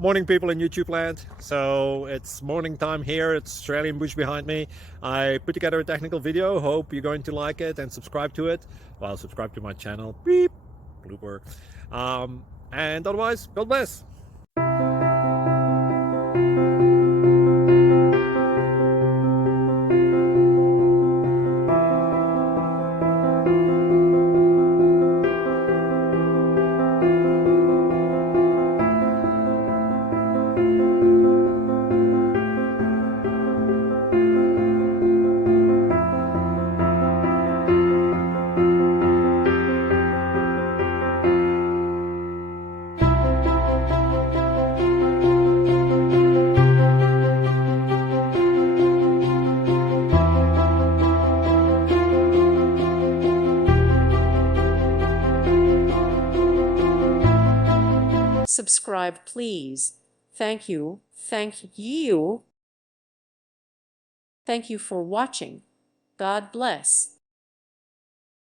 Morning, people in YouTube land. So it's morning time here. It's Australian bush behind me. I put together a technical video. Hope you're going to like it and subscribe to it. Well, subscribe to my channel. Beep. Blooper. And otherwise, God bless. Subscribe, please. Thank you. Thank you. Thank you for watching. God bless.